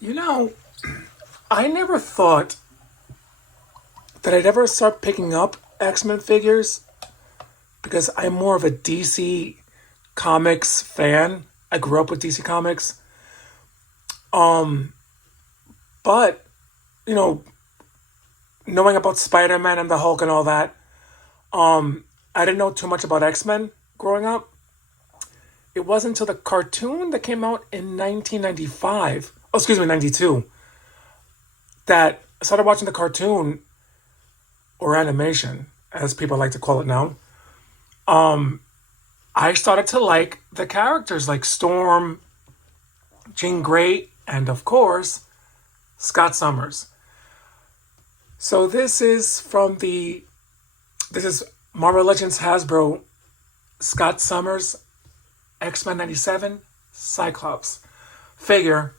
You know, I never thought that I'd ever start picking up X-Men figures because I'm more of a DC Comics fan. I grew up with DC Comics. But, you know, knowing about Spider-Man and the Hulk and all that, I didn't know too much about X-Men growing up. It wasn't until the cartoon that came out in 1995, oh, excuse me, 92, that I started watching the cartoon or animation, as people like to call it now. I started to like the characters like Storm, Jean Grey, and of course, Scott Summers. So this is Marvel Legends Hasbro Scott Summers X-Men 97 Cyclops figure,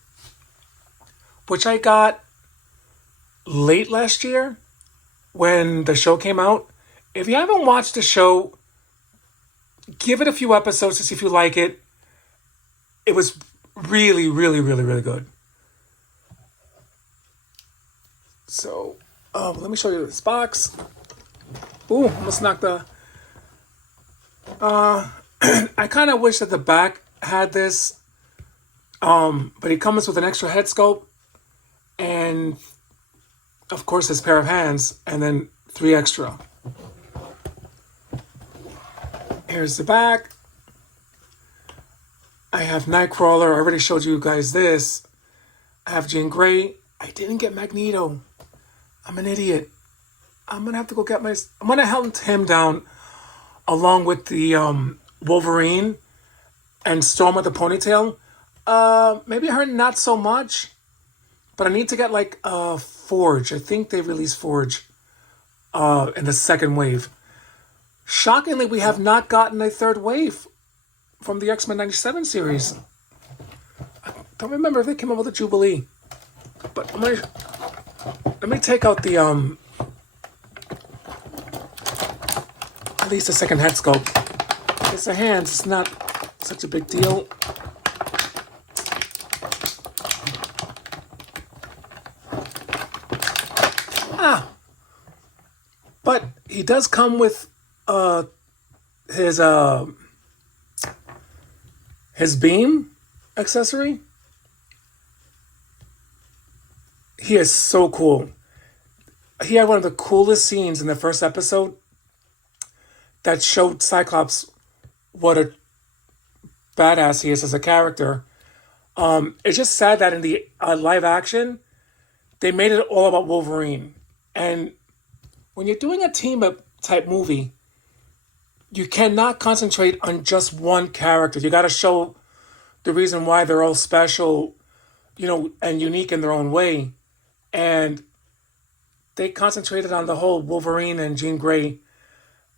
which I got late last year when the show came out. If you haven't watched the show, give it a few episodes to see if you like it. It was really, really, really, really good. So, let me show you this box. Ooh, almost knocked the. I kind of wish that the back had this, but it comes with an extra head sculpt and, of course, this pair of hands, and then three extra. Here's the back. I have Nightcrawler. I already showed you guys this. I have Jean Grey. I didn't get Magneto. I'm an idiot. I'm gonna have to go get my. I'm gonna hunt him down along with the Wolverine and Storm with the ponytail. Maybe her not so much, but I need to get like Forge. I think they released Forge in the second wave. Shockingly, we have not gotten a third wave from the X-Men 97 series. I don't remember if they came up with a Jubilee. But let me take out the at least the second head sculpt. It's the hands, it's not such a big deal. Ah, but he does come with his his beam accessory. He is so cool. He had one of the coolest scenes in the first episode that showed Cyclops what a badass he is as a character. It's just sad that in the live action, they made it all about Wolverine. And when you're doing a team up type movie, you cannot concentrate on just one character. You got to show the reason why they're all special, and unique in their own way. And they concentrated on the whole Wolverine and Jean Grey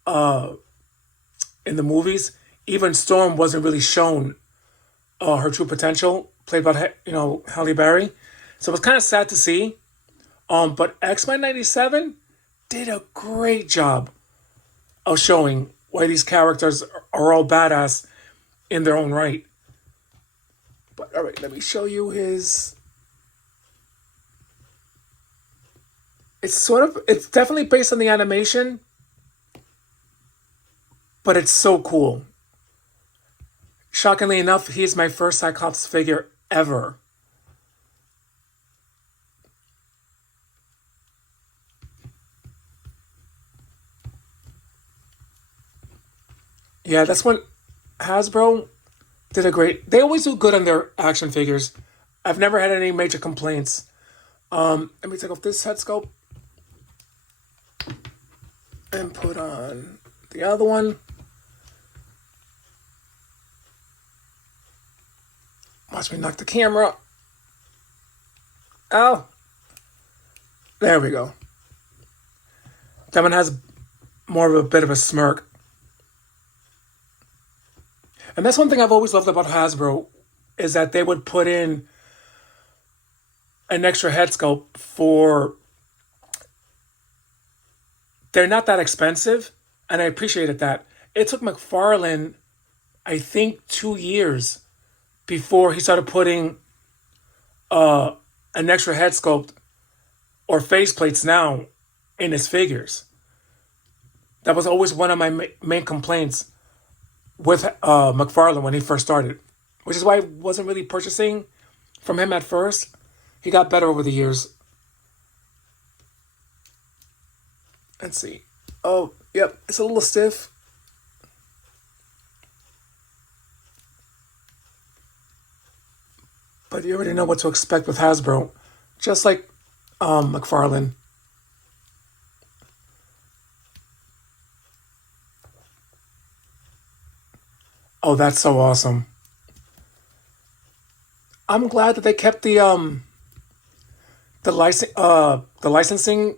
in the movies. Even Storm wasn't really shown her true potential, played by Halle Berry. So it was kind of sad to see. But X-Men 97 did a great job of showing why these characters are all badass in their own right. But all right, let me show you his. It's definitely based on the animation, but it's so cool. Shockingly enough, he's my first Cyclops figure ever. Yeah, that's when Hasbro did a great. They always do good on their action figures. I've never had any major complaints. Let me take off this head sculpt and put on the other one. Watch me knock the camera. Oh, there we go. That one has more of a bit of a smirk. And that's one thing I've always loved about Hasbro is that they would put in an extra head sculpt for. They're not that expensive, and I appreciated that. It took McFarlane, I think, 2 years before he started putting an extra head sculpt or face plates now in his figures. That was always one of my main complaints with McFarlane when he first started, which is why I wasn't really purchasing from him at first. He got better over the years. Let's see. Oh, yep, it's a little stiff. But you already know what to expect with Hasbro. Just like McFarlane. Oh, that's so awesome. I'm glad that they kept the licensing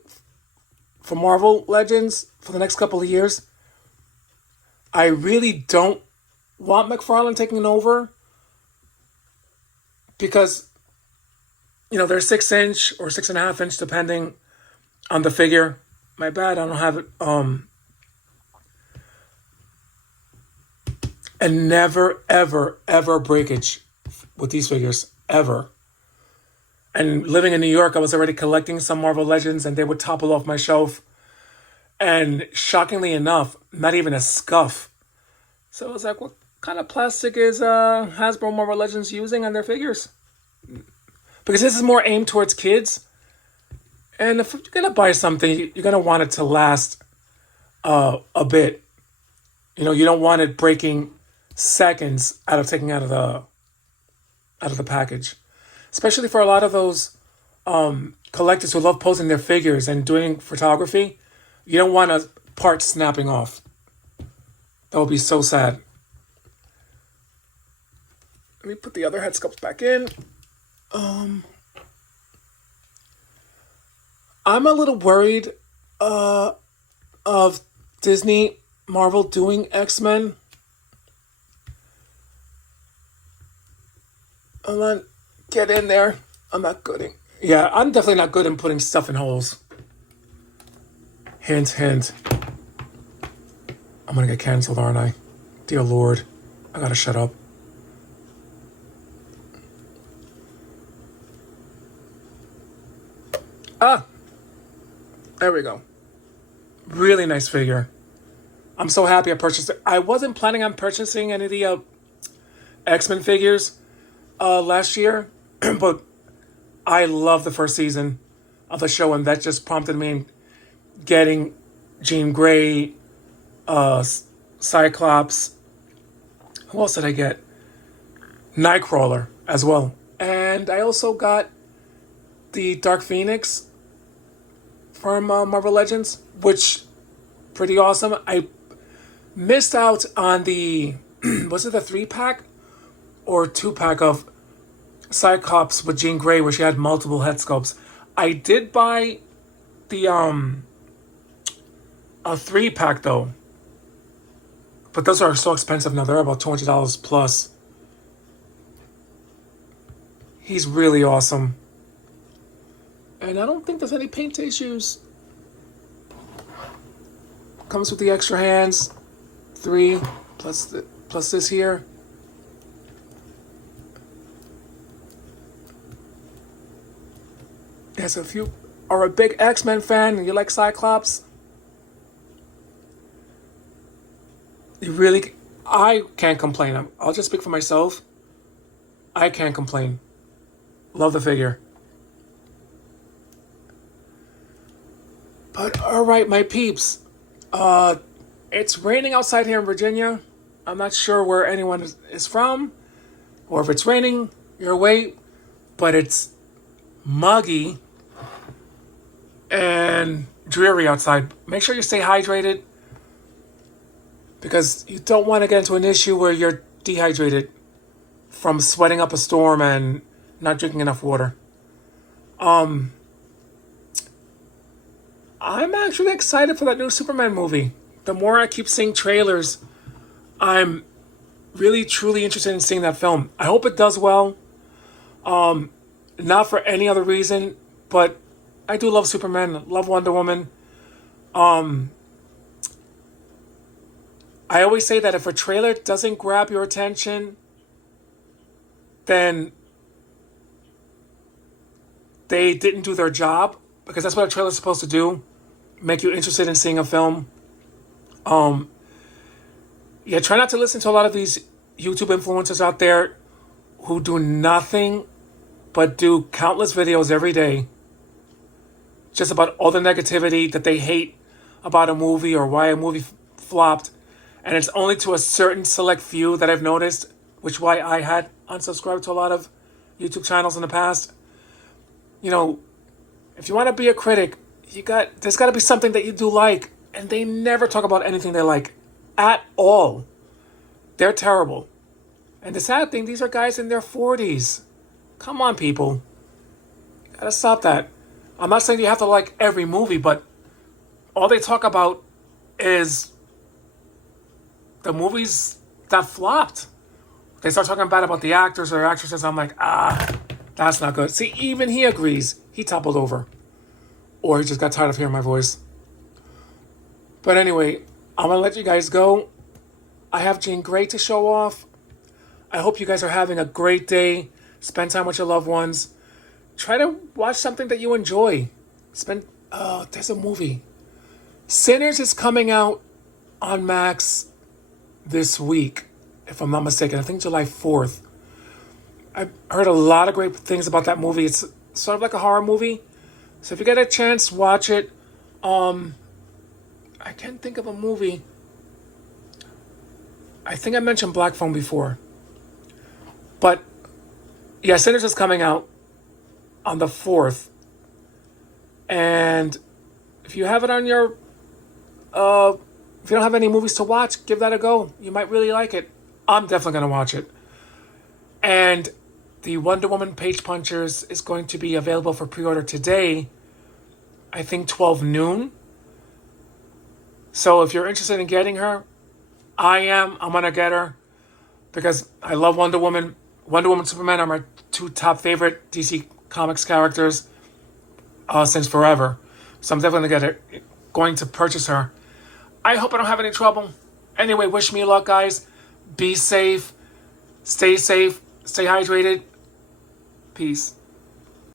for Marvel Legends for the next couple of years. I really don't want McFarlane taking over because they're 6 inch or 6.5 inch depending on the figure. My bad, I don't have it. And never, ever, ever breakage with these figures ever. And living in New York, I was already collecting some Marvel Legends, and they would topple off my shelf. And shockingly enough, not even a scuff. So I was like, what kind of plastic is Hasbro Marvel Legends using on their figures? Because this is more aimed towards kids. And if you're going to buy something, you're going to want it to last a bit. You don't want it breaking seconds out of taking out of the package. Especially for a lot of those collectors who love posing their figures and doing photography. You don't want a part snapping off. That would be so sad. Let me put the other head sculpts back in. I'm a little worried of Disney, Marvel doing X-Men. I'm not get in there. I'm not good in. Yeah, I'm definitely not good in putting stuff in holes. Hint, hint. I'm gonna get canceled, aren't I? Dear Lord, I gotta shut up. Ah, there we go. Really nice figure. I'm so happy I purchased it. I wasn't planning on purchasing any of the X-Men figures last year, but I love the first season of the show, and that just prompted me in getting Jean Grey, Cyclops. Who else did I get? Nightcrawler as well. And I also got the Dark Phoenix from Marvel Legends, which pretty awesome. I missed out on the was it the 3-pack or 2-pack of Cyclops with Jean Grey where she had multiple head sculpts. I did buy the a 3-pack though. But those are so expensive now. They're about $200 plus. He's really awesome. And I don't think there's any paint issues. Comes with the extra hands. 3 plus this here. Yeah, so if you are a big X-Men fan and you like Cyclops, I can't complain. I'll just speak for myself. I can't complain. Love the figure. But alright, my peeps. It's raining outside here in Virginia. I'm not sure where anyone is from, or if it's raining your way, but it's muggy and dreary outside. Make sure you stay hydrated, because you don't want to get into an issue where you're dehydrated from sweating up a storm and not drinking enough water. I'm actually excited for that new Superman movie. The more I keep seeing trailers, I'm really truly interested in seeing that film. I hope it does well. Not for any other reason, but I do love Superman, love Wonder Woman. I always say that if a trailer doesn't grab your attention, then they didn't do their job, because that's what a trailer's supposed to do, make you interested in seeing a film. Yeah, try not to listen to a lot of these YouTube influencers out there who do nothing but do countless videos every day just about all the negativity that they hate about a movie or why a movie flopped. And it's only to a certain select few that I've noticed, which why I had unsubscribed to a lot of YouTube channels in the past. You know, if you want to be a critic, there's got to be something that you do like, and they never talk about anything they like at all. They're terrible. And the sad thing, these are guys in their 40s. Come on, people. You gotta stop that. I'm not saying you have to like every movie, but all they talk about is the movies that flopped. They start talking bad about the actors or actresses. I'm like, that's not good. See, even he agrees. He toppled over. Or he just got tired of hearing my voice. But anyway, I'm going to let you guys go. I have Jean Grey to show off. I hope you guys are having a great day. Spend time with your loved ones. Try to watch something that you enjoy. There's a movie. Sinners is coming out on Max this week, if I'm not mistaken. I think July 4th. I've heard a lot of great things about that movie. It's sort of like a horror movie. So if you get a chance, watch it. I can't think of a movie. I think I mentioned Black Phone before. But, yeah, Sinners is coming out on the 4th. And if you have it on your... if you don't have any movies to watch, give that a go. You might really like it. I'm definitely going to watch it. And the Wonder Woman Page Punchers is going to be available for pre-order today. I think 12 noon. So if you're interested in getting her, I'm going to get her. Because I love Wonder Woman. Wonder Woman and Superman are my two top favorite DC Comics characters since forever. So I'm definitely going to purchase her. I hope I don't have any trouble. Anyway, wish me luck, guys. Be safe. Stay hydrated. Peace.